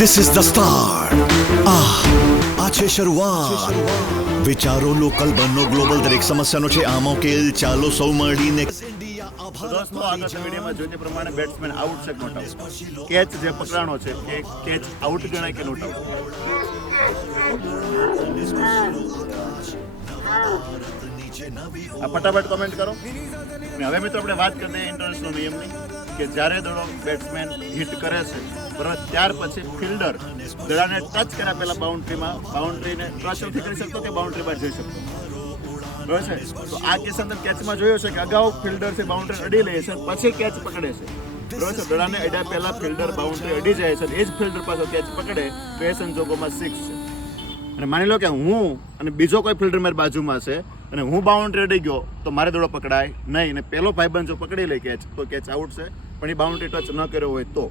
This is the start. આ છે શરૂઆત. વિચારો લોકલ બનો ગ્લોબલ, દરેક સમસ્યાનો છે આમ ઉકેલ. ચાલો સૌ મળીને દોસ્તો, આગળ મીડિયામાં જોઈ તે પ્રમાણે બેટ્સમેન આઉટ છે નોટ આઉટ. કેચ જે પકડાણો છે એ કેચ આઉટ ગણાય કે નોટ આઉટ? ફટાફટ કોમેન્ટ કરો. અને હવે મિત્રો આપણે વાત કરીએ ઇન્ટરનેશનલ નિયમની કે જ્યારે દડો બેટ્સમેન હિટ કરે છે બરાબર, ત્યાર પછી ફિલ્ડર દડાને ટચ કર્યા પહેલા બાઉન્ડ્રીને ટચ નથી કરી શકતો કે બાઉન્ડ્રી બહાર જઈ શકતો બરાબર છે. તો આ કેસ અંદર કેચમાં જોયો છે કે અગાઉ ફિલ્ડર છે બાઉન્ડ્રી અડી લે છે પછી કેચ પકડે છે બરાબર છે. દડાને અડ્યા પહેલા ફિલ્ડર બાઉન્ડ્રી અડી જાય છે, એ જ ફિલ્ડર પાસે કેચ પકડે તો એ સંજોગોમાં 6 છે. અને માની લો કે હું અને બીજો કોઈ ફિલ્ડર મારી બાજુમાં છે અને હું બાઉન્ડ્રી અડી ગયો તો મારે દડો પકડાય નહીં, અને પહેલો ભાઈબંધ જો પકડી લે કેચ તો કેચ આઉટ છે, પણ એ બાઉન્ડ્રી ટચ ન કર્યો હોય તો